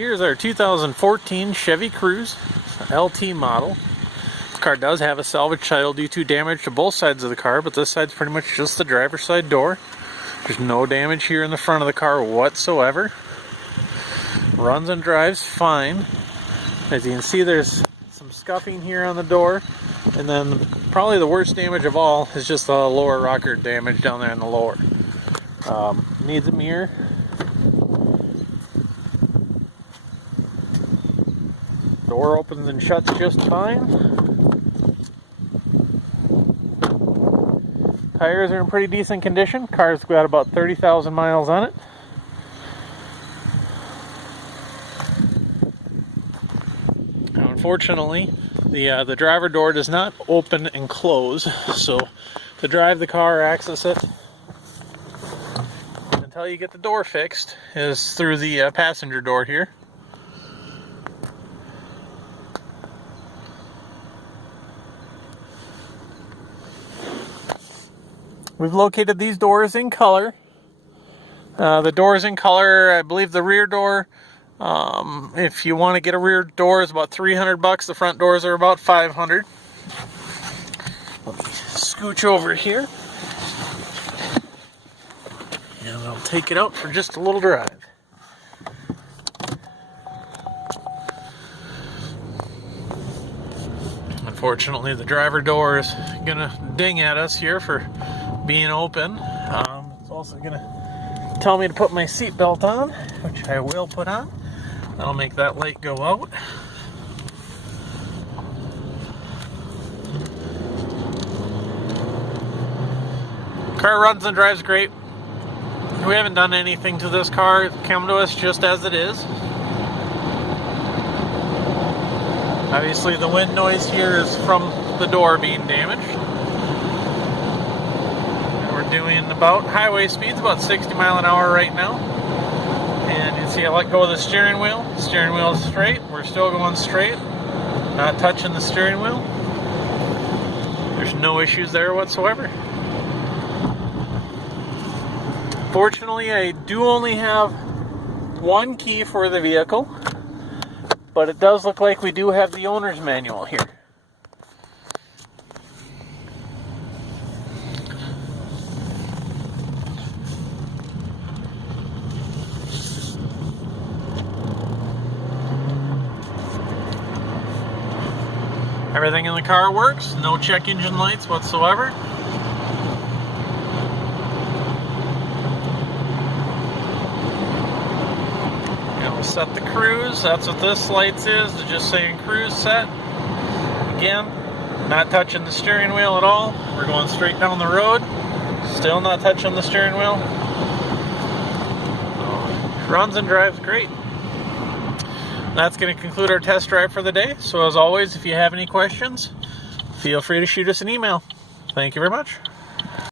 Here's our 2014 Chevy Cruze LT model. This car does have a salvage title due to damage to both sides of the car, but this side's pretty much just the driver's side door. There's no damage here in the front of the car whatsoever. Runs and drives fine. As you can see, there's some scuffing here on the door, and then probably the worst damage of all is just the lower rocker damage down there in the lower. Needs a mirror. Door opens and shuts just fine. Tires are in pretty decent condition. Car's got about 30,000 miles on it. Now, unfortunately, the driver door does not open and close, so to drive the car or access it until you get the door fixed is through the passenger door here. We've located these doors in color. The doors in color, I believe the rear door, if you want to get a rear door, is about $300. The front doors are about $500. Let me scooch over here. And I'll take it out for just a little drive. Unfortunately, the driver door is gonna ding at us here for being open. It's also gonna tell me to put my seatbelt on, which I will put on. That'll make that light go out. Car runs and drives great. We haven't done anything to this car. It's come to us just as it is. Obviously the wind noise here is from the door being damaged. And we're doing about highway speeds, about 60 miles an hour right now. And you can see I let go of the steering wheel. The steering wheel is straight. We're still going straight. Not touching the steering wheel. There's no issues there whatsoever. Fortunately, I do only have one key for the vehicle, but it does look like we do have the owner's manual here. Everything in the car works, no check engine lights whatsoever. Set the cruise. That's what this lights is. It's just saying cruise set. Again, not touching the steering wheel at all. We're going straight down the road. Still not touching the steering wheel. Runs and drives great. That's going to conclude our test drive for the day. So as always, if you have any questions, feel free to shoot us an email. Thank you very much.